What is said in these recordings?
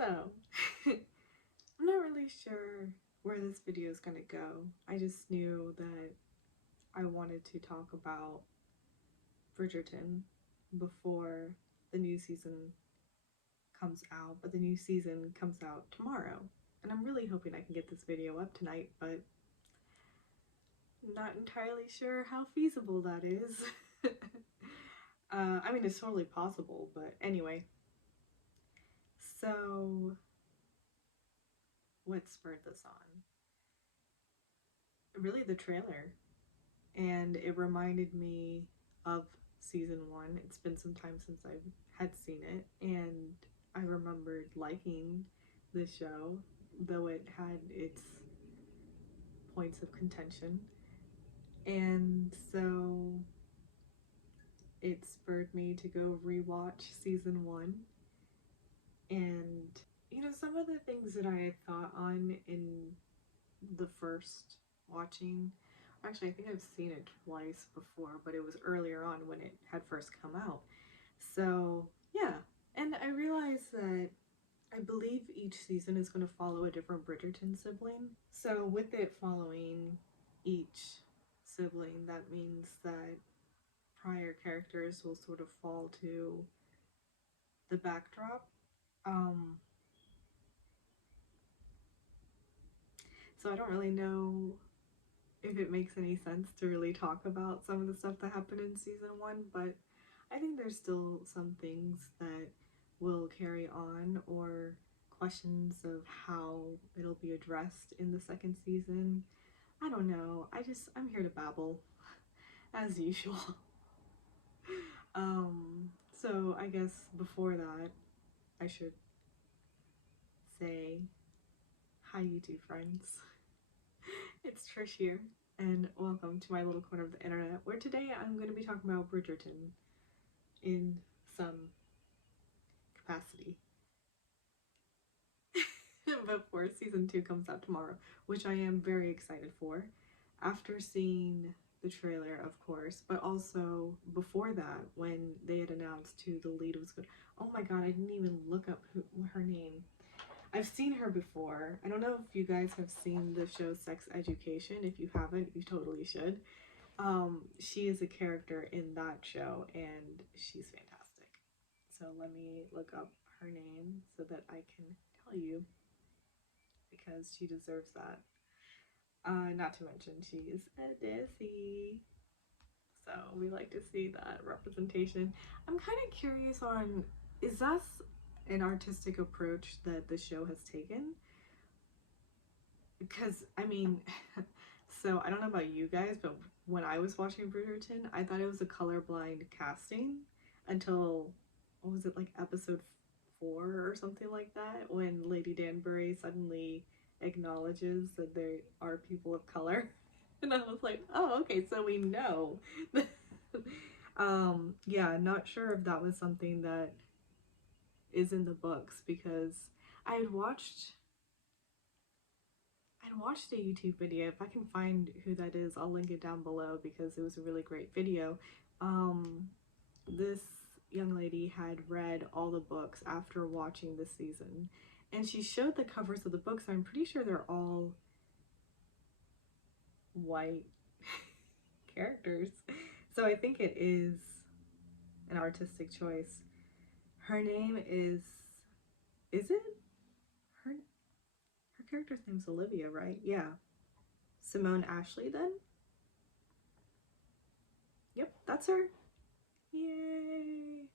So, I'm not really sure where this video is gonna go. I just knew that I wanted to talk about Bridgerton before the new season comes out, but the new season comes out tomorrow. And I'm really hoping I can get this video up tonight, but not entirely sure how feasible that is. I mean, it's totally possible, but anyway. So, what spurred this on? Really, the trailer. And it reminded me of season 1. It's been some time since I had seen it, and I remembered liking the show, though it had its points of contention. And so it spurred me to go rewatch season 1. And, you know, some of the things that I had thought on in the first watching, actually I think I've seen it twice before, but it was earlier on when it had first come out. So yeah, and I realized that I believe each season is going to follow a different Bridgerton sibling. So with it following each sibling, that means that prior characters will sort of fall to the backdrop. So I don't really know if it makes any sense to really talk about some of the stuff that happened in season 1, but I think there's still some things that will carry on, or questions of how it'll be addressed in the second season. I don't know. I'm here to babble, as usual. So I guess before that, I should say, hi YouTube friends. It's Trish here, and welcome to my little corner of the internet, where today I'm going to be talking about Bridgerton in some capacity before season 2 comes out tomorrow, which I am very excited for, after seeing the trailer, of course, but also before that, when they had announced who the lead was going to. Oh my god, I didn't even look up her name. I've seen her before. I don't know if you guys have seen the show Sex Education. If you haven't, you totally should. She is a character in that show, and she's fantastic. So let me look up her name so that I can tell you, because she deserves that. Not to mention she's a Desi, so we like to see that representation. I'm kind of curious on, is that an artistic approach that the show has taken? Because, I mean, so I don't know about you guys, but when I was watching Bridgerton, I thought it was a colorblind casting until, what was it, like episode 4 or something like that, when Lady Danbury suddenly acknowledges that there are people of color. And I was like, oh, okay, so we know. Yeah, not sure if that was something that is in the books, because I had watched a YouTube video. If I can find who that is, I'll link it down below, because it was a really great video. This young lady had read all the books after watching this season, and she showed the covers of the books. I'm pretty sure they're all white characters. So I think it is an artistic choice. Her name is it? Her character's name's Olivia, right? Yeah. Simone Ashley, then? Yep, that's her. Yay!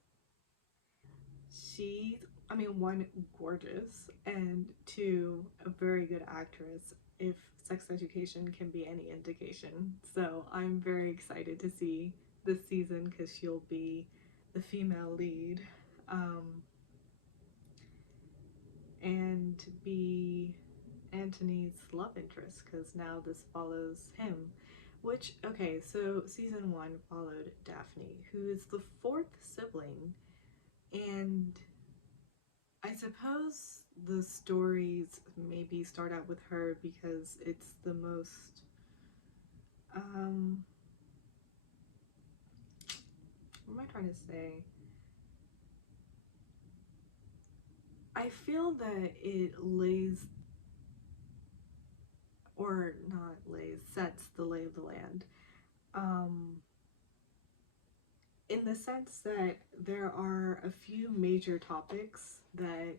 She's, I mean, 1, gorgeous, and 2, a very good actress, if Sex Education can be any indication. So I'm very excited to see this season, because she'll be the female lead, and be Antony's love interest, because now this follows him. Which, okay, so season 1 followed Daphne, who is the 4th sibling, and I suppose the stories maybe start out with her because it's the most, what am I trying to say? I feel that it lays, or not lays, sets the lay of the land. Um, in the sense that there are a few major topics that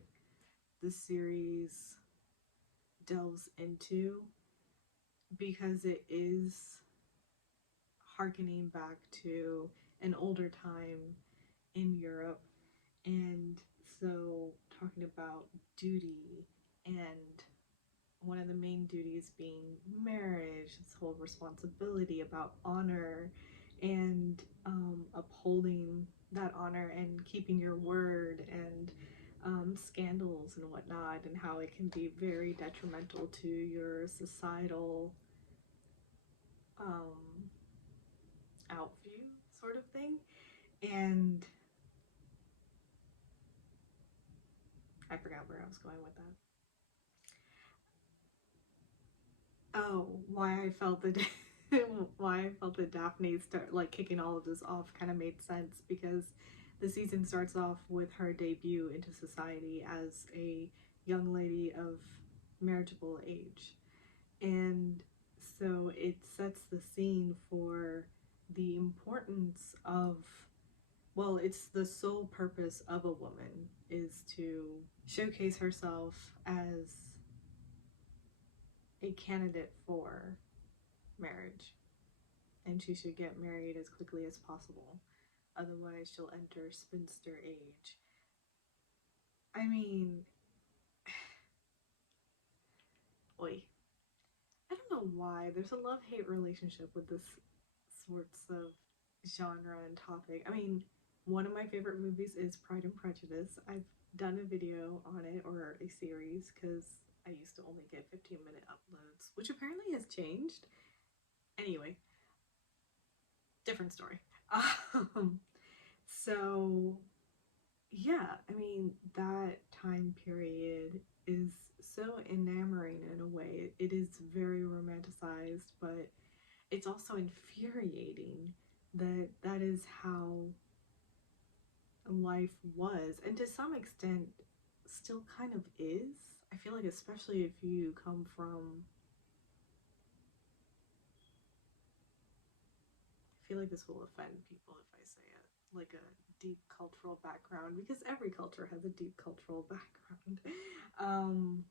the series delves into because it is harkening back to an older time in Europe. And so, talking about duty and one of the main duties being marriage, this whole responsibility about honor and upholding that honor and keeping your word, and scandals and whatnot, and how it can be very detrimental to your societal um, outview, sort of thing. And I forgot where I was going with that. Oh, why I felt that why I felt that Daphne start like kicking all of this off kind of made sense, because the season starts off with her debut into society as a young lady of marriageable age. And so it sets the scene for the importance of, well, it's the sole purpose of a woman is to showcase herself as a candidate for marriage, and she should get married as quickly as possible. Otherwise, she'll enter spinster age. I mean, oi. I don't know why. There's a love hate relationship with this sorts of genre and topic. I mean, one of my favorite movies is Pride and Prejudice. I've done a video on it, or a series, because I used to only get 15-minute uploads, which apparently has changed. Anyway, different story. Um, so yeah, I mean, that time period is so enamoring in a way. It is very romanticized, but it's also infuriating that that is how life was, and to some extent still kind of is. I feel like, especially if you come from, I feel like this will offend people if I say it, like a deep cultural background, because every culture has a deep cultural background. Um,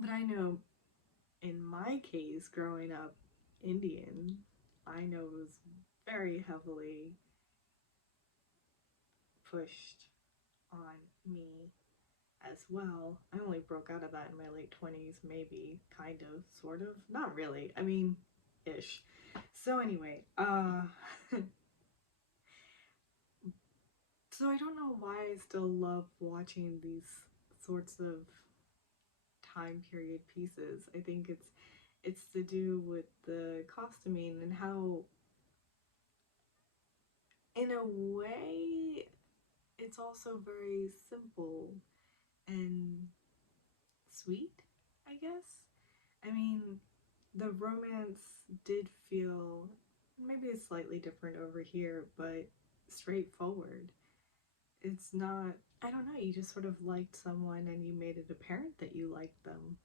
but I know in my case, growing up Indian, I know it was very heavily pushed on me as well. I only broke out of that in my late 20s, maybe, kind of, sort of. Not really. I mean, ish. So anyway, so I don't know why I still love watching these sorts of time period pieces. I think it's to do with the costuming and how, in a way, it's also very simple and sweet, I guess. I mean, the romance did feel maybe it's slightly different over here, but straightforward. It's not, I don't know, you just sort of liked someone and you made it apparent that you liked them.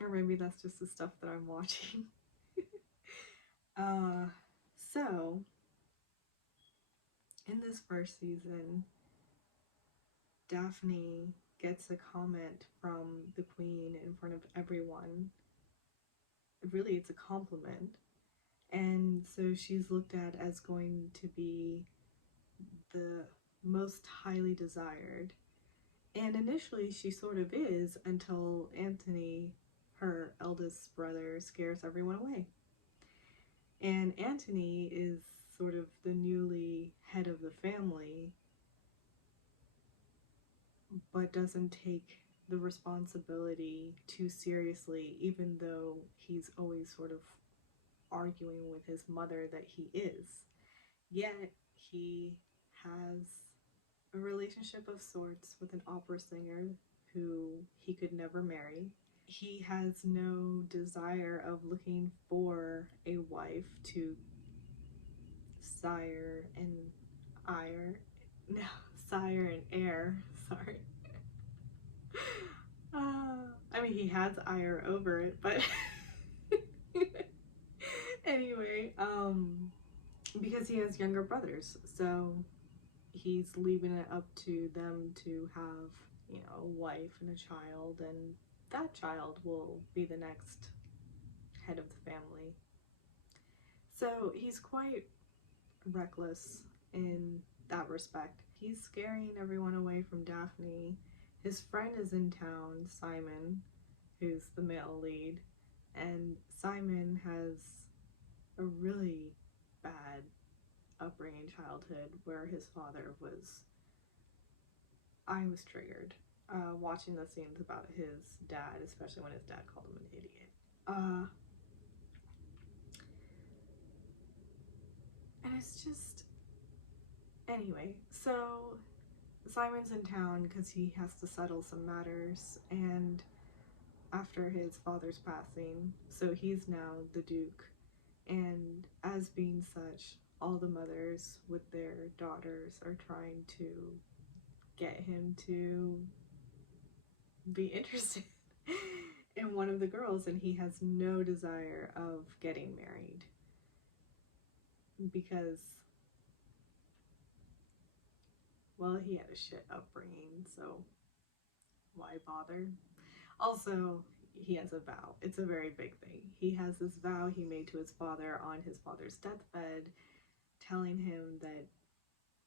Or maybe that's just the stuff that I'm watching. uh, so, in this first season, Daphne gets a comment from the queen in front of everyone. Really, it's a compliment. And so she's looked at as going to be the most highly desired. And initially, she sort of is, until Anthony, her eldest brother, scares everyone away. And Anthony is sort of the newly head of the family, but doesn't take the responsibility too seriously, even though he's always sort of arguing with his mother that he is. Yet he has a relationship of sorts with an opera singer who he could never marry. He has no desire of looking for a wife to sire and ire, no, sire and heir, sorry. I mean, he has ire over it, but anyway, because he has younger brothers, so he's leaving it up to them to have, you know, a wife and a child, and that child will be the next head of the family. So he's quite reckless in that respect. He's scaring everyone away from Daphne. His friend is in town, Simon, who's the male lead, and Simon has a really bad upbringing childhood where his father was. I was triggered watching the scenes about his dad, especially when his dad called him an idiot. And it's just. Anyway, so Simon's in town because he has to settle some matters, and after his father's passing, so he's now the Duke. And as being such, all the mothers with their daughters are trying to get him to be interested in one of the girls, and he has no desire of getting married because, well, he had a shit upbringing, so why bother? Also, he has a vow. It's a very big thing. He has this vow he made to his father on his father's deathbed, telling him that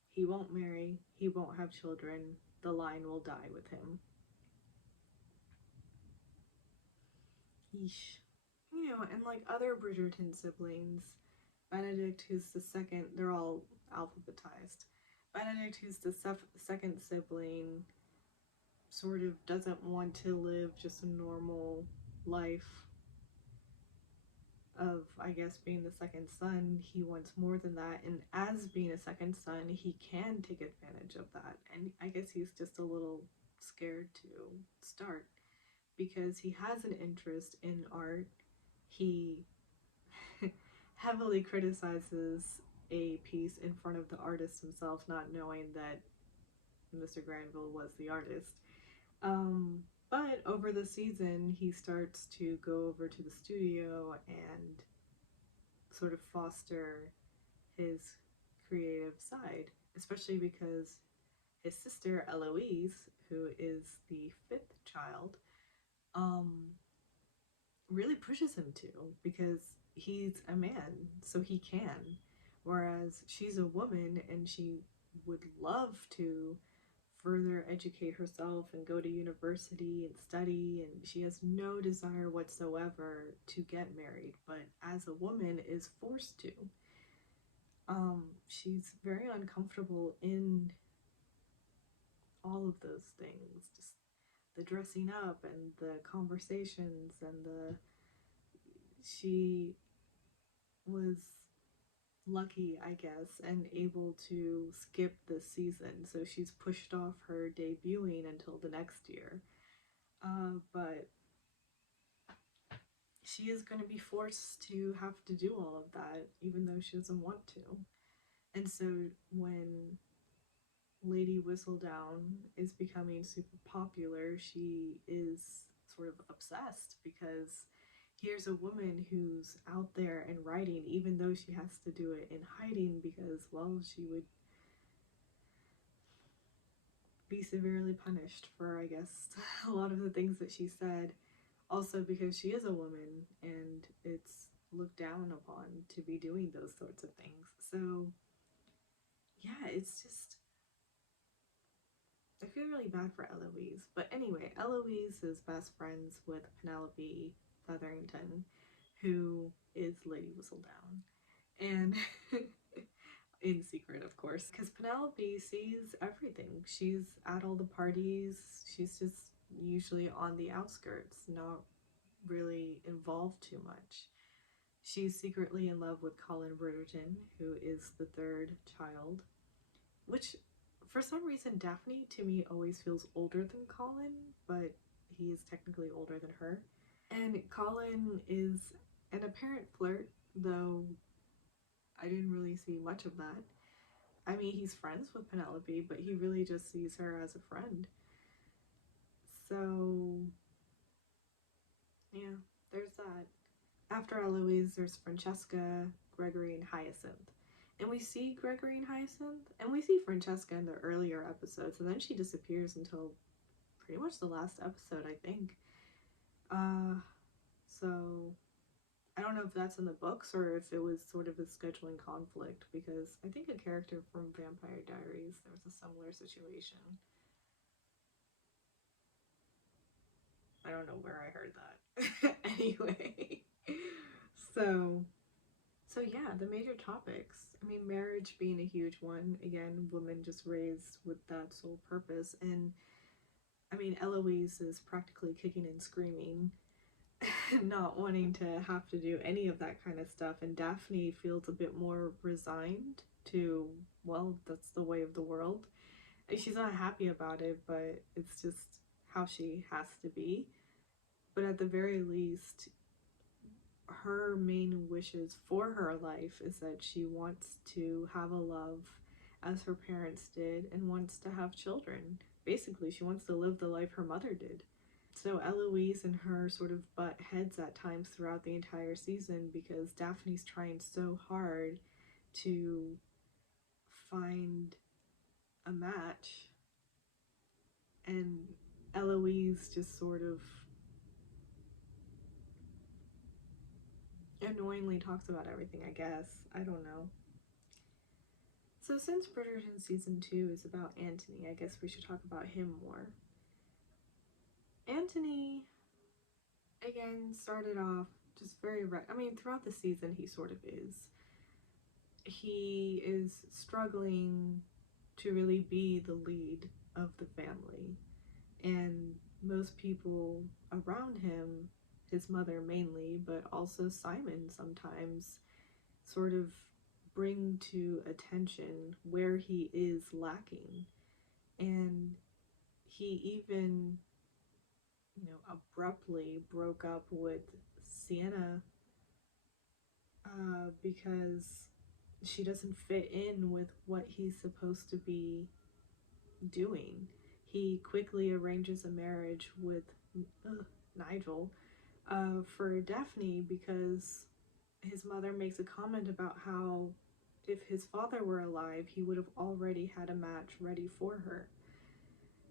he won't marry, he won't have children, the line will die with him. Yeesh. You know, and like other Bridgerton siblings, Benedict, who's the second, they're all alphabetized. Benedict, who's the second sibling, sort of doesn't want to live just a normal life of, I guess, being the second son. He wants more than that, and as being a second son, he can take advantage of that, and I guess he's just a little scared to start because he has an interest in art. He heavily criticizes a piece in front of the artist himself, not knowing that Mr. Granville was the artist. But over the season, he starts to go over to the studio and sort of foster his creative side, especially because his sister Eloise, who is the fifth child, really pushes him to, because he's a man, so he can. Whereas she's a woman and she would love to further educate herself and go to university and study, and she has no desire whatsoever to get married, but as a woman is forced to. She's very uncomfortable in all of those things, just the dressing up and the conversations and the she was lucky, I guess, and able to skip this season, so she's pushed off her debuting until the next year. But she is going to be forced to have to do all of that, even though she doesn't want to. And so when Lady Whistledown is becoming super popular, she is sort of obsessed because here's a woman who's out there and writing, even though she has to do it in hiding because, well, she would be severely punished for, I guess, a lot of the things that she said. Also, because she is a woman and it's looked down upon to be doing those sorts of things. So, yeah, it's just. I feel really bad for Eloise. But anyway, Eloise is best friends with Penelope Featherington, who is Lady Whistledown. And in secret, of course, because Penelope sees everything. She's at all the parties. She's just usually on the outskirts, not really involved too much. She's secretly in love with Colin Bridgerton, who is the third child, which for some reason Daphne to me always feels older than Colin, but he is technically older than her. And Colin is an apparent flirt, though I didn't really see much of that. I mean, he's friends with Penelope, but he really just sees her as a friend. So, yeah, there's that. After Eloise, there's Francesca, Gregory, and Hyacinth. And we see Gregory and Hyacinth, and we see Francesca in the earlier episodes, and then she disappears until pretty much the last episode, I think. So I don't know if that's in the books or if it was sort of a scheduling conflict, because I think a character from Vampire Diaries, there was a similar situation. I don't know where I heard that. Anyway, so so yeah, the major topics. I mean, marriage being a huge one. Again, women just raised with that sole purpose. And I mean, Eloise is practically kicking and screaming, not wanting to have to do any of that kind of stuff. And Daphne feels a bit more resigned to, well, that's the way of the world. She's not happy about it, but it's just how she has to be. But at the very least, her main wishes for her life is that she wants to have a love as her parents did and wants to have children. Basically, she wants to live the life her mother did. So Eloise and her sort of butt heads at times throughout the entire season because Daphne's trying so hard to find a match, and Eloise just sort of annoyingly talks about everything, I guess. I don't know. So since Bridgerton season 2 is about Anthony, I guess we should talk about him more. Anthony, again, started off just very throughout the season he sort of is. He is struggling to really be the lead of the family. And most people around him, his mother mainly, but also Simon sometimes, sort of bring to attention where he is lacking. And he even, abruptly broke up with Sienna because she doesn't fit in with what he's supposed to be doing. He quickly arranges a marriage with Nigel for Daphne because his mother makes a comment about how if his father were alive, he would have already had a match ready for her.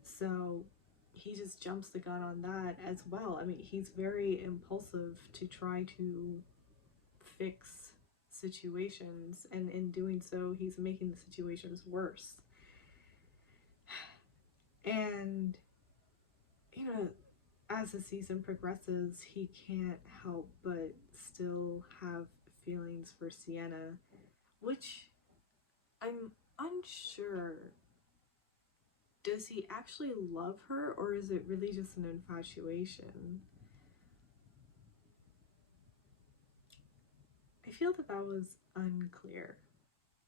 So he just jumps the gun on that as well. I mean, he's very impulsive to try to fix situations, and in doing so, he's making the situations worse. And, as the season progresses, he can't help but still have feelings for Sienna, which I'm unsure. Does he actually love her, or is it really just an infatuation? I feel that was unclear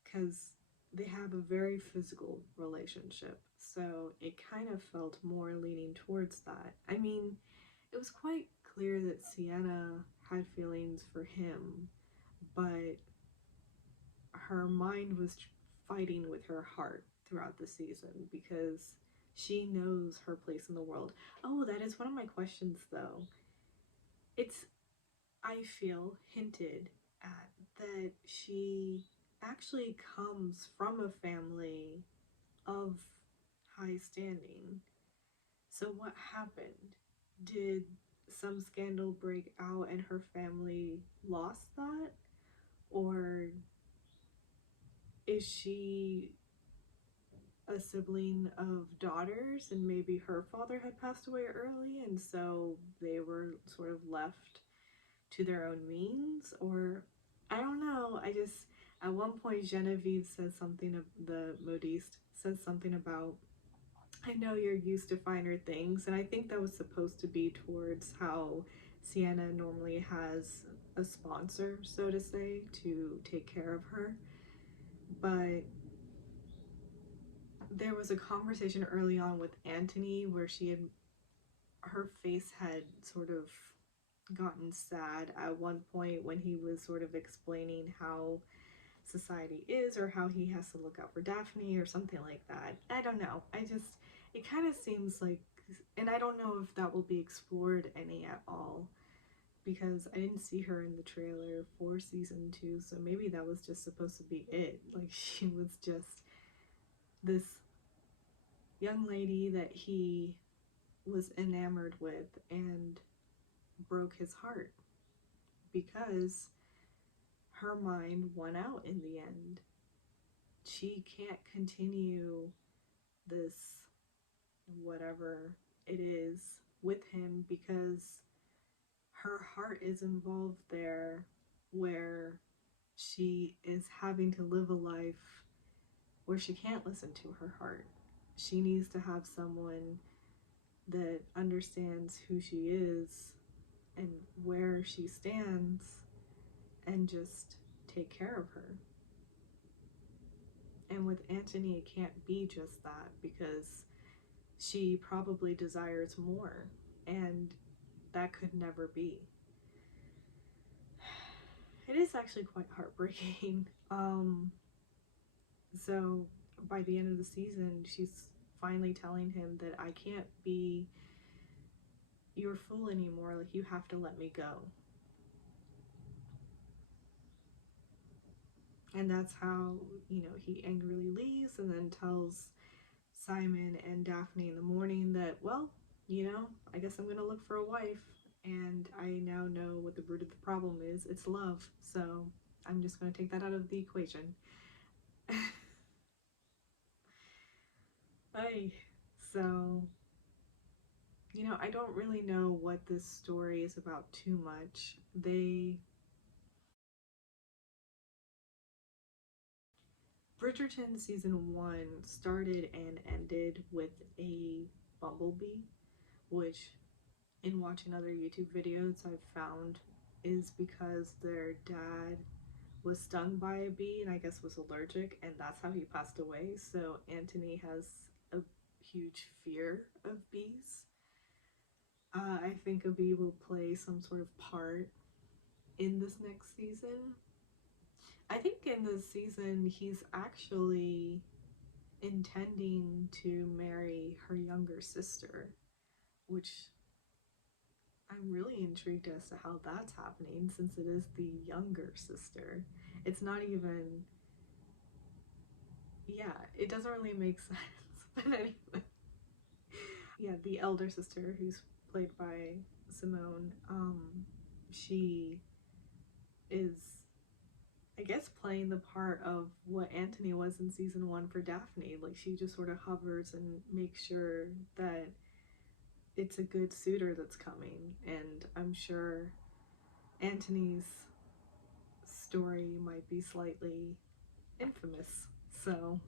because they have a very physical relationship, so it kind of felt more leaning towards that. I mean, it was quite clear that Sienna had feelings for him, but her mind was fighting with her heart throughout the season because she knows her place in the world. Oh, that is one of my questions, though. It's, I feel, hinted at that she actually comes from a family of high standing. So what happened? Did some scandal break out and her family lost that? Or is she a sibling of daughters and maybe her father had passed away early and so they were sort of left to their own means? Or I don't know. I just, at one point Genevieve says something, the modiste says something about, I know you're used to finer things, and I think that was supposed to be towards how Sienna normally has a sponsor, so to say, to take care of her. But there was a conversation early on with Anthony where her face had sort of gotten sad at one point when he was sort of explaining how society is, or how he has to look out for Daphne or something like that. I don't know. It kind of seems like And I don't know if that will be explored any at all, because I didn't see her in the trailer for season 2, so maybe that was just supposed to be it. Like, she was just this young lady that he was enamored with and broke his heart because her mind won out in the end. She can't continue this, whatever it is, with him because her heart is involved there, where she is having to live a life where she can't listen to her heart. She needs to have someone that understands who she is and where she stands and just take care of her. And with Antony, it can't be just that, because she probably desires more, and that could never be. It is actually quite heartbreaking. So by the end of the season, she's finally telling him that I can't be your fool anymore. Like, you have to let me go. And that's how, he angrily leaves and then tells Simon and Daphne in the morning that, well, I guess I'm going to look for a wife. And I now know what the root of the problem is. It's love. So I'm just going to take that out of the equation. So, I don't really know what this story is about too much. Bridgerton season 1 started and ended with a bumblebee, which in watching other YouTube videos I've found is because their dad was stung by a bee and I guess was allergic, and that's how he passed away. So Antony has a huge fear of bees. I think a bee will play some sort of part in this next season. I think in this season he's actually intending to marry her younger sister, which I'm really intrigued as to how that's happening, since it is the younger sister. It's not even, it doesn't really make sense. But anyway, the elder sister, who's played by Simone, she is, I guess, playing the part of what Antony was in season 1 for Daphne. Like, she just sort of hovers and makes sure that it's a good suitor that's coming. And I'm sure Antony's story might be slightly infamous, so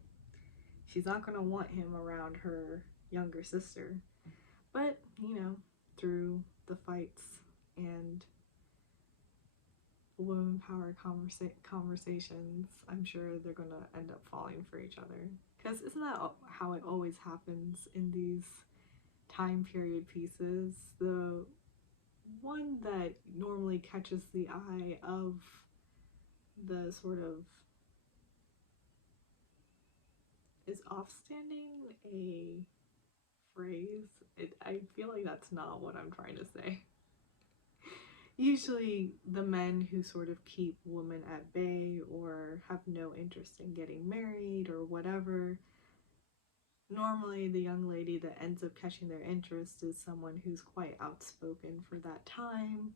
she's not going to want him around her younger sister. But, through the fights and women power conversations, I'm sure they're going to end up falling for each other. Because isn't that how it always happens in these time period pieces? The one that normally catches the eye of the sort of is offstanding a phrase? I feel like that's not what I'm trying to say. Usually the men who sort of keep women at bay or have no interest in getting married or whatever, normally the young lady that ends up catching their interest is someone who's quite outspoken for that time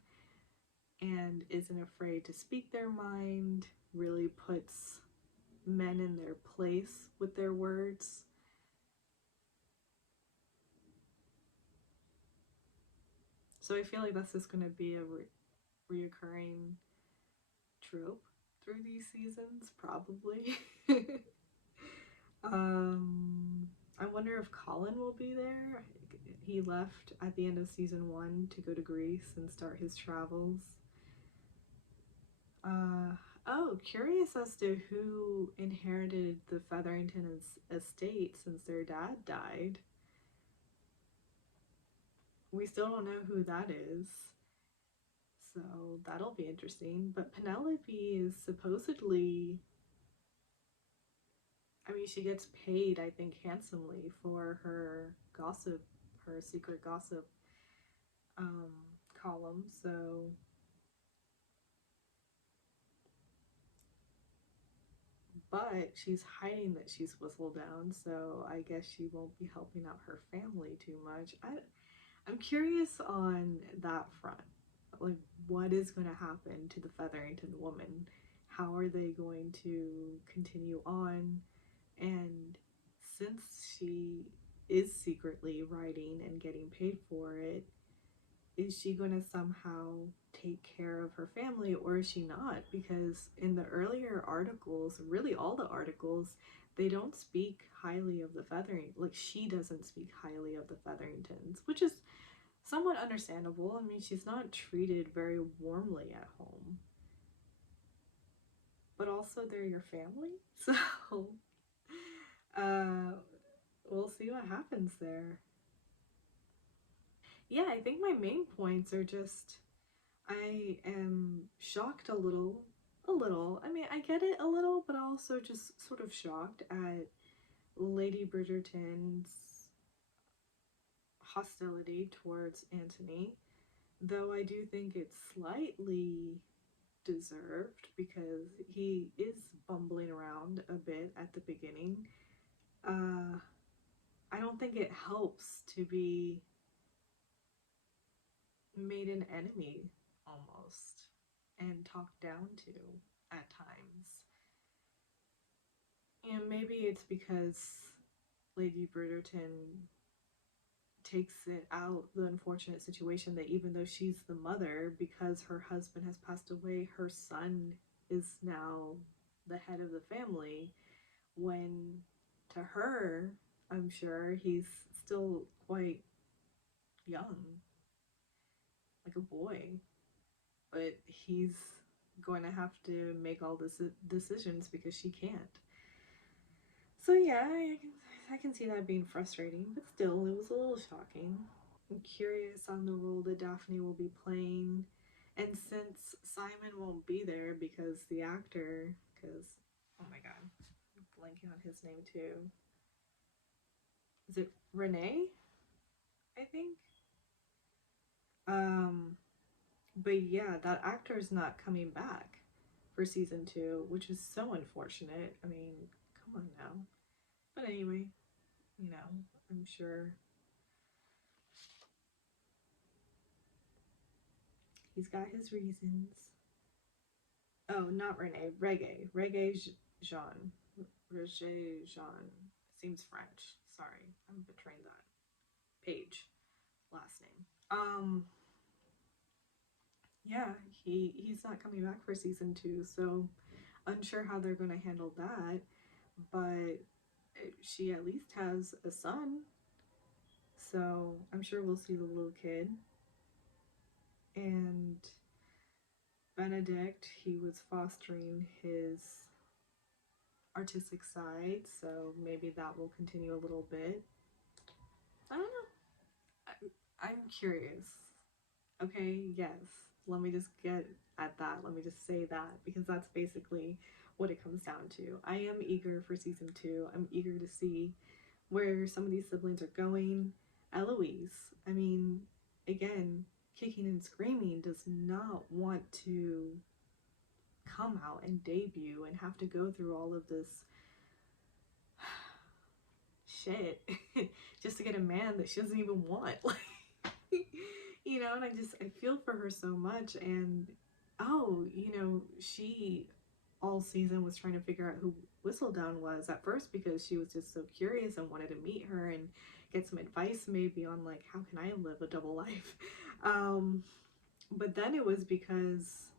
and isn't afraid to speak their mind, really puts men in their place with their words. So I feel like that's just going to be a reoccurring trope through these seasons, probably. I wonder if Colin will be there. He left at the end of season 1 to go to Greece and start his travels. Curious as to who inherited the Featherington estate since their dad died. We still don't know who that is, so that'll be interesting. But Penelope is supposedly, she gets paid, I think, handsomely for her gossip, her secret gossip um, column. So, but she's hiding that she's Whistledown, so I guess she won't be helping out her family too much. I'm curious on that front. Like, what is going to happen to the Featherington woman? How are they going to continue on? And since she is secretly writing and getting paid for it, is she going to somehow take care of her family, or is she not? Because in the earlier articles, really all the articles, they don't speak highly of the Feathering. Like, she doesn't speak highly of the Featheringtons, which is somewhat understandable. I mean, she's not treated very warmly at home, but also they're your family, so uh, we'll see what happens there. Yeah, I think my main points are just I am shocked a little. A little. I mean, I get it a little, but also just sort of shocked at Lady Bridgerton's hostility towards Antony, though I do think it's slightly deserved because he is bumbling around a bit at the beginning. Uh, I don't think it helps to be made an enemy almost and talked down to at times. And maybe it's because Lady Bridgerton takes it out the unfortunate situation that even though she's the mother, because her husband has passed away, her son is now the head of the family, when to her, I'm sure he's still quite young, like a boy, but he's going to have to make all this decisions because she can't. So yeah, I can see that being frustrating, but still, it was a little shocking. I'm curious on the role that Daphne will be playing, and since Simon won't be there because the actor, because oh my god, I'm blanking on his name too. Is it Renee? I think. Um, but yeah, that actor's not coming back for season two, which is so unfortunate. I mean, come on now. But anyway, you know, I'm sure he's got his reasons. Oh, not Renee, Reggae. Reggae Jean. Reggae Jean. Seems French. Sorry, I'm betraying that. Page, last name. Yeah, he's not coming back for season two, so unsure how they're going to handle that. But she at least has a son, so I'm sure we'll see the little kid. And Benedict, he was fostering his artistic side, so maybe that will continue a little bit. I don't know. I'm curious. Okay, yes. Let me just get at that. Let me just say that because that's basically what it comes down to. I am eager for season two. I'm eager to see where some of these siblings are going. Eloise, I mean, again, kicking and screaming, does not want to come out and debut and have to go through all of this shit just to get a man that she doesn't even want. Like, you know, and I feel for her so much. And oh, you know, she all season was trying to figure out who Whistledown was at first because she was just so curious and wanted to meet her and get some advice maybe on like how can I live a double life. But then it was because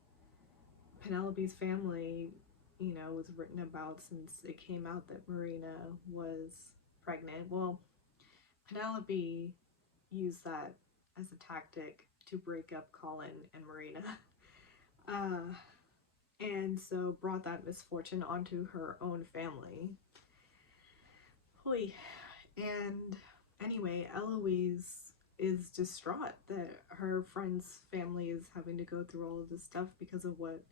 Penelope's family, you know, was written about since it came out that Marina was pregnant. Well, Penelope used that as a tactic to break up Colin and Marina. Uh, and so brought that misfortune onto her own family. Holy. And anyway, Eloise is distraught that her friend's family is having to go through all of this stuff because of what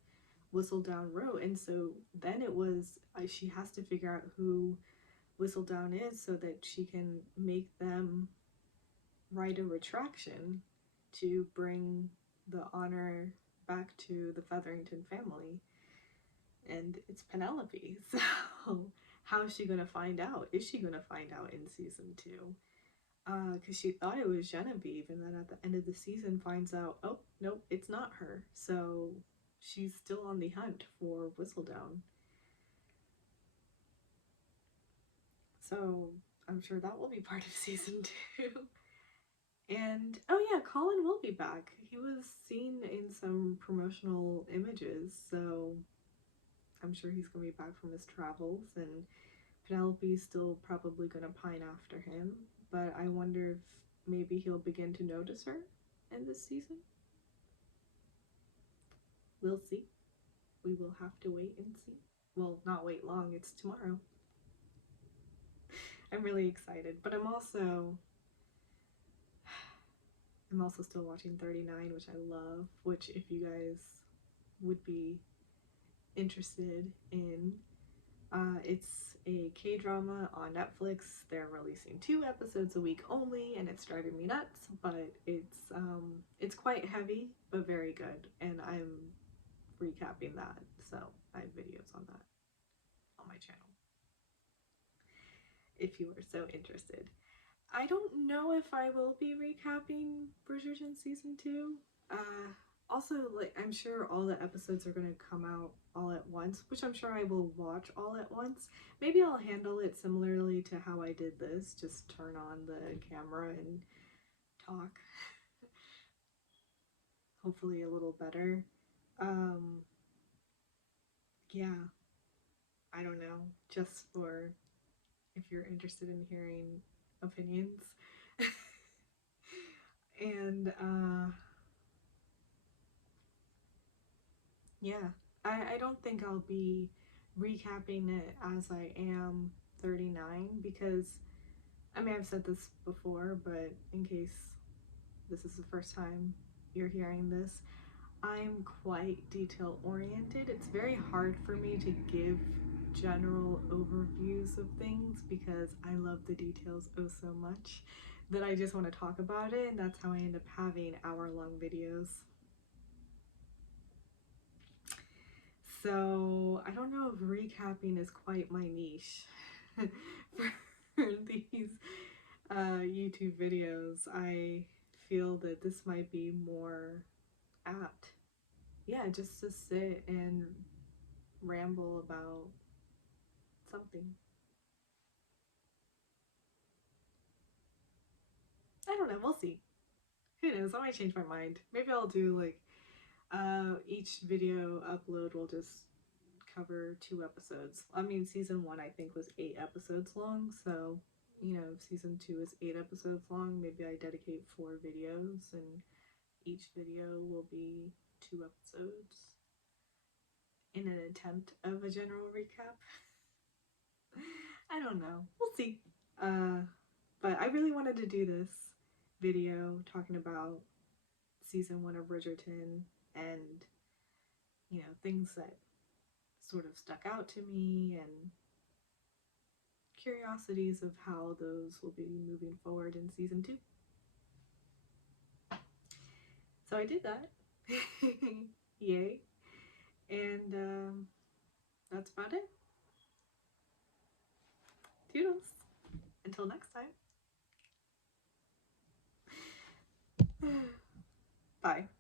Whistledown wrote. And so then it was she has to figure out who Whistledown is so that she can make them write a retraction to bring the honor back to the Featherington family. And it's Penelope. So how is she going to find out? Is she going to find out in season 2? Because she thought it was Genevieve, and then at the end of the season finds out, oh, nope, it's not her. So she's still on the hunt for Whistledown. So I'm sure that will be part of season 2. And, oh yeah, Colin will be back. He was seen in some promotional images, so I'm sure he's going to be back from his travels, and Penelope's still probably going to pine after him, but I wonder if maybe he'll begin to notice her in this season. We'll see. We will have to wait and see. Well, not wait long, it's tomorrow. I'm really excited, but I'm also still watching 39, which I love, which if you guys would be interested in, it's a K-drama on Netflix. They're releasing 2 episodes a week only, and it's driving me nuts, but it's quite heavy, but very good, and I'm recapping that, so I have videos on that on my channel, if you are so interested. I don't know if I will be recapping Bridgerton season 2. Also, like, I'm sure all the episodes are going to come out all at once, which I'm sure I will watch all at once. Maybe I'll handle it similarly to how I did this, just turn on the camera and talk. Hopefully a little better. Yeah, I don't know, just for if you're interested in hearing opinions. And yeah, I don't think I'll be recapping it as I am 39, because, I mean, I've said this before, but in case this is the first time you're hearing this, I'm quite detail oriented. It's very hard for me to give general overviews of things because I love the details oh so much that I just want to talk about it, and that's how I end up having hour-long videos. So I don't know if recapping is quite my niche for these YouTube videos. I feel that this might be more apt. Yeah, just to sit and ramble about something. I don't know, we'll see. Who knows, I might change my mind. Maybe I'll do like each video upload will just cover 2 episodes. I mean, season 1 I think was 8 episodes long, so you know, if season 2 is 8 episodes long, maybe I dedicate 4 videos, and each video will be 2 episodes in an attempt of a general recap. I don't know, we'll see. But I really wanted to do this video talking about season 1 of Bridgerton, and you know, things that sort of stuck out to me, and curiosities of how those will be moving forward in season 2. So I did that. Yay. And that's about it. Toodles. Until next time. Bye.